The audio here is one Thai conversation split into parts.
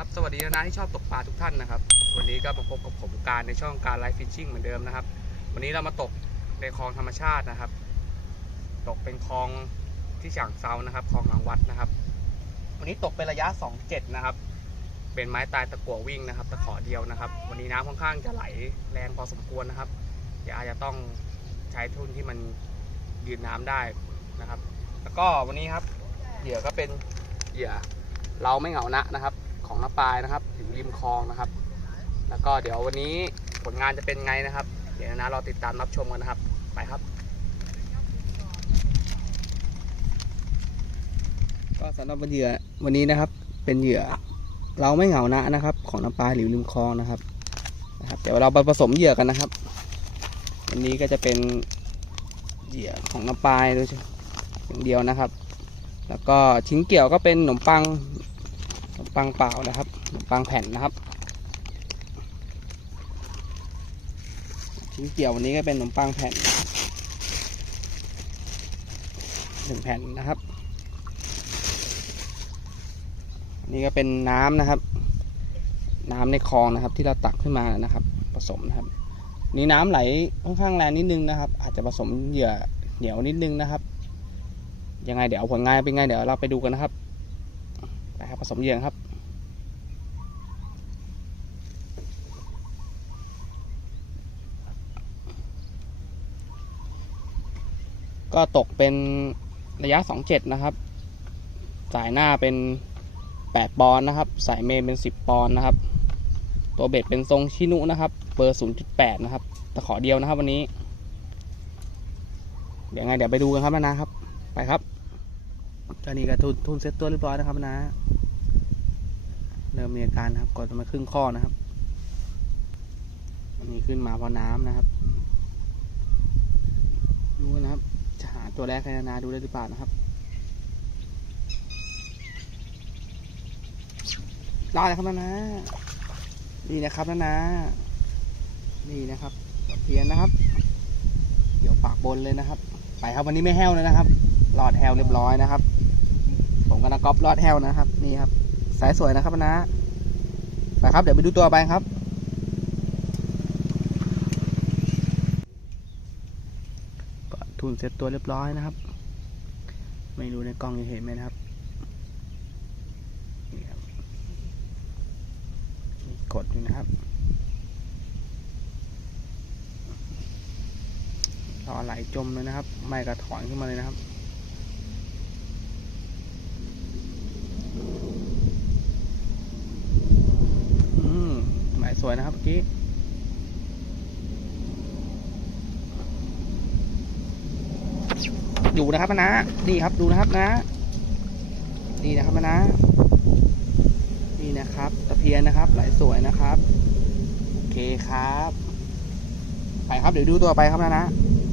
ครับสวัสดีนะที่ชอบตกปลาทุกท่านนะครับ วันนี้ก็มาพบกับผมการในช่องการไลฟ์ฟิชชิ่งเหมือนเดิมนะครับ วันนี้เรามาตกในคลองธรรมชาตินะครับ ตกเป็นคลองที่ฉางเซานะครับคลองหลังวัดนะครับ วันนี้ตกเป็นระยะ 27 นะครับ เป็นไม้ตายตะกั่ววิ่งนะครับตะขอเดียวนะครับ วันนี้น้ำค่อนข้างจะไหลแรงพอสมควรนะครับเดี๋ยวอาจจะต้องใช้ทุนที่มันยืนน้ำได้นะครับ แล้วก็วันนี้ครับเหยื่อก็เป็นเหยื่อเราไม่เหงานะนะครับ ของน้าปายนะครับอยู่ริมคลองนะครับ แล้วก็เดี๋ยววันนี้ผลงานจะเป็นไงนะครับ เดี๋ยวนะเราติดตามรับชมกันนะครับ ไปครับ ก็สำหรับเหยื่อวันนี้นะครับ เป็นเหยื่อเราไม่เหงานะนะครับ ของน้าปายหรือริมคลองนะครับนะครับเดี๋ยวเราไปผสมเหยื่อกันนะครับ วันนี้ก็จะเป็นเหยื่อของน้าปายโดยเฉพาะอย่างเดียวนะครับ แล้วก็ชิ้นเกี่ยวก็เป็นขนมปัง ปังเปล่านะครับปังแผ่นนะครับ ชิ้นเกี่ยววันนี้ก็เป็นขนมปังแผ่นหนึ่งแผ่นนะครับนนี้ก็เป็นน้ำนะครับ น้ำในคลองนะครับ ที่เราตักขึ้นมานะครับ ผสมนะครับ นี่น้ำไหลค่อนข้างแรงนิดนึงนะครับ อาจจะผสมเหยื่อเหนียวนิดนึงนะครับ ยังไงเดี๋ยวผลงานเป็นไงเดี๋ยวเราไปดูกันนะครับ ผสมเยื่อครับ ก็ตกเป็นระยะ 27 นะครับ สายหน้าเป็น 8 ปอนด์นะครับ สายเมนเป็น 10 ปอนด์นะครับ ตัวเบ็ดเป็นทรงชินุนะครับ เบอร์ 0.8 นะครับ ตะขอเดียวนะครับวันนี้ เดี๋ยวไงเดี๋ยวไปดูกันครับนะครับ ไปครับตอนนี้ก็ทุนทุนเซ็ตตัวเรียบร้อยนะครับนะ มมีอาการนะครับก่อนจะมาครึ่งข้อนะครับอันนี้ขึ้นมาเพราะน้ำนะครับ ดูนะครับ จะหาตัวแรกให้นาดูได้หรือเปล่านะครับรอดแล้วครับนะนะ นี่นะครับนะนะ นี่นะครับเพียนนะครับ เดี๋ยวปากบนเลยนะครับ ไปครับวันนี้ไม่แห้วเลยนะครับรอดแฮวเรียบร้อยนะครับ ผมกับนักกอล์ฟรอดแฮวนะครับ นี่ครับ สายสวยนะครับนะไปครับ เดี๋ยวไปดูตัวไปครับ ทุนเสร็จตัวเรียบร้อยนะครับ ไม่รู้ในกล้องจะเห็นไหมนะครับกดอยู่นะครับรอไหลจมเลยนะครับ ไม่กระถอนขึ้นมาเลยนะครับ อืมหมาย สวยนะครับเมื่อกี้อยู่นะครับนะนี่ครับดูนะครับนะนี่นะครับนะนี่นะครับตะเพียนนะครับไหลสวยนะครับโอเคครับไปครับเดี๋ยวดูตัวไปครับนะนะ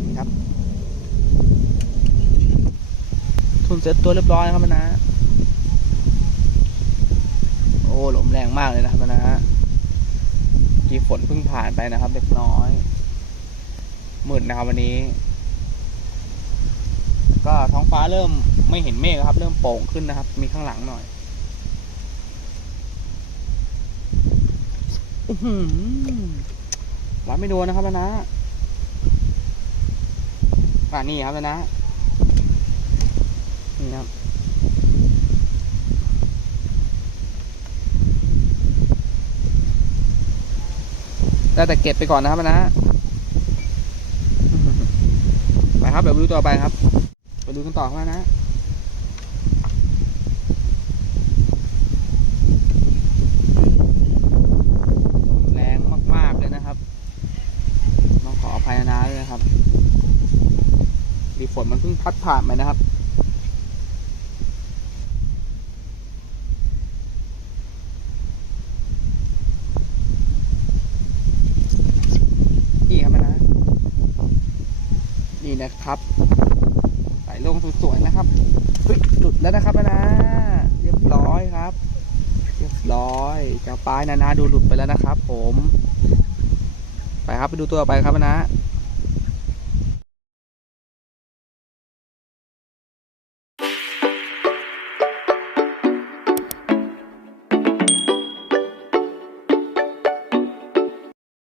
นี่ครับทุนเซ็ตตัวเรียบร้อยครับนะโอ้ลมแรงมากเลยนะครับนะ กี่ฝนเพิ่งผ่านไปนะครับ เล็กน้อยมืดนะครับวันนี้ ก็ท้องฟ้าเริ่มไม่เห็นเมฆครับ เริ่มโปร่งขึ้นนะครับ มีข้างหลังหน่อยหวัดไม่โดนนะครับนะอ่านี่ครับนะนี่ครับ ได้แต่เก็บไปก่อนนะครับนะไปครับเดี๋ยวไปดูต่อไปครับ ไปดูกันต่อครับนะแรงมากๆเลยนะครับต้องขออภัยนะด้วยนะครับดีฝนมันเพิ่งพัดผ่านไปนะครับ นี่ครับนะ นี่นะครับใส่ลงสวยๆนะครับเฮ้ยหลุดแล้วนะครับนะเรียบร้อยครับ เรียบร้อยเจ้าปลายนานาดูหลุดไปแล้วนะครับ ผม ไปครับไปดูตัวไปครับนะ